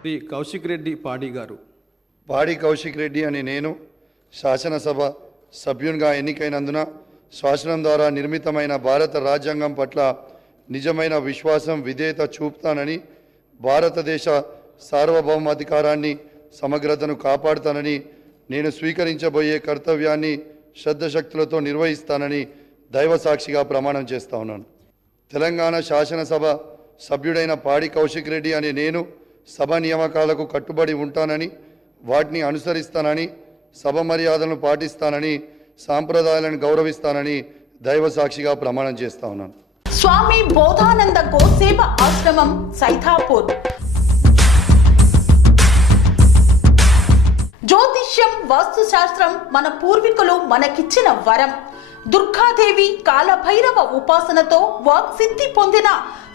శ్రీ కౌశిక్ రెడ్డి పాడి గారు. పాడి కౌశిక్ రెడ్డి అని నేను శాసనసభ సభ్యునిగా ఎన్నికైనందున శాసనం ద్వారా నిర్మితమైన భారత రాజ్యాంగం పట్ల నిజమైన విశ్వాసం విధేయత చూపుతానని భారతదేశ సార్వభౌమాధికారాన్ని సమగ్రతను కాపాడుతానని నేను స్వీకరించబోయే కర్తవ్యాన్ని శ్రద్ధశక్తులతో నిర్వహిస్తానని దైవ సాక్షిగా ప్రమాణం చేస్తా ఉన్నాను. తెలంగాణ శాసనసభ సభ్యుడైన పాడి కౌశిక్ రెడ్డి అనే నేను సభ నియామకాలకు కట్టుబడి ఉంటానని వాటిని అనుసరిస్తానని సభ మర్యాదలను పాటిస్తానని సాంప్రదాయాలను గౌరవిస్తానని దైవ సాక్షిగా ప్రమాణం చేస్తా ఉన్నాను. స్వామి బోధానంద గోసేవ ఆశ్రమం సైథాపూర్ జ్యోతిష్యం వాస్తుశాస్త్రం మన పూర్వీకులు మనకిచ్చిన వరం. దుర్గాదేవి కాలభైరవ ఉపాసనతో వాక్సిద్ధి పొందిన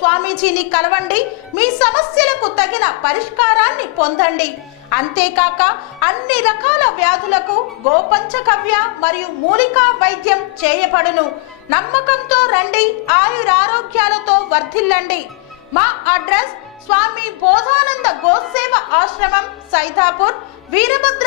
స్వామీజీని కలవండి. మీ సమస్యలకు తగిన పరిష్కారాన్ని పొందండి. అంతేకాక అన్ని రకాల వ్యాధులకు గోపంచకవ్య మరియు మూలికా వైద్యం చేయబడును. నమ్మకంతో రండి ఆయురారోగ్యాలతో వర్ధిల్లండి. మా అడ్రస్ స్వామి బోధానంద గోసేవ ఆశ్రమం సైతాపూర్ వీరభద్ర